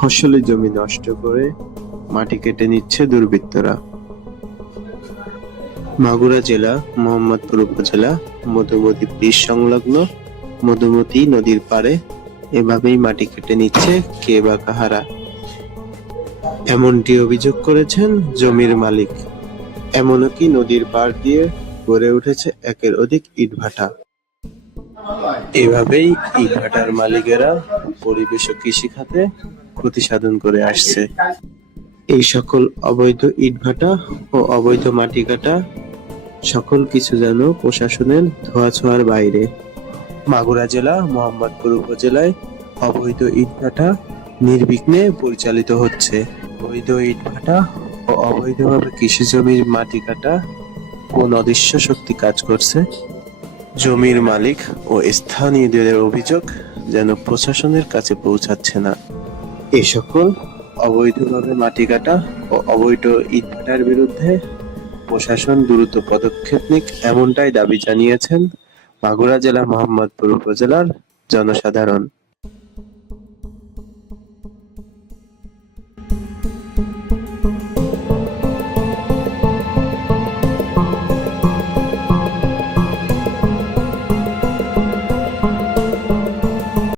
ফসলি জমি নষ্ট করে মাটি কেটে নিচ্ছে দুর্বৃত্তরা। মাগুরা জেলা, মোহাম্মদপুর উপজেলা, মধুমতি ব্রিজ সংলগ্ন, মধুমতি নদীর পাড়ে এভাবেই মাটি কেটে নিচ্ছে কে বা কাহারা। এমনটি অভিযোগ করেছেন জমির মালিক। এমনও কি নদীর পাড় দিয়ে গড়ে উঠেছে একের অধিক ইটভাটা এভাবেই ইটভাটার মালিকেরা পরিবেশ ও কৃষি খাতে ক্ষতি সাধন করে আসছে। এই সকল অবৈধ ইটভাটা ও অবৈধ মাটি কাটা সকল কিছু যেন প্রশাসনের ধোয়াছোঁয়ার বাইরে। মাগুরা জেলা, মোহাম্মদপুর উপজেলায় অবৈধ ইটভাটা নির্বিঘ্নে পরিচালিত হচ্ছে। অবৈধ ইটভাটা ও অবৈধভাবে কৃষি জমির মাটি কাটা কোন অদৃশ্য শক্তি কাজ করছে? জমির মালিক ও স্থানীয়দের অভিযোগ যেন প্রশাসনের কাছে পৌঁছাচ্ছে না। এ সকল অবৈধভাবে মাটি কাটা ও অবৈধ ইটভাটার বিরুদ্ধে প্রশাসন দ্রুত পদক্ষেপ নিক এমনটাই দাবি জানিয়েছেন মাগুরা জেলা মোহাম্মদপুর উপজেলার জনসাধারণ।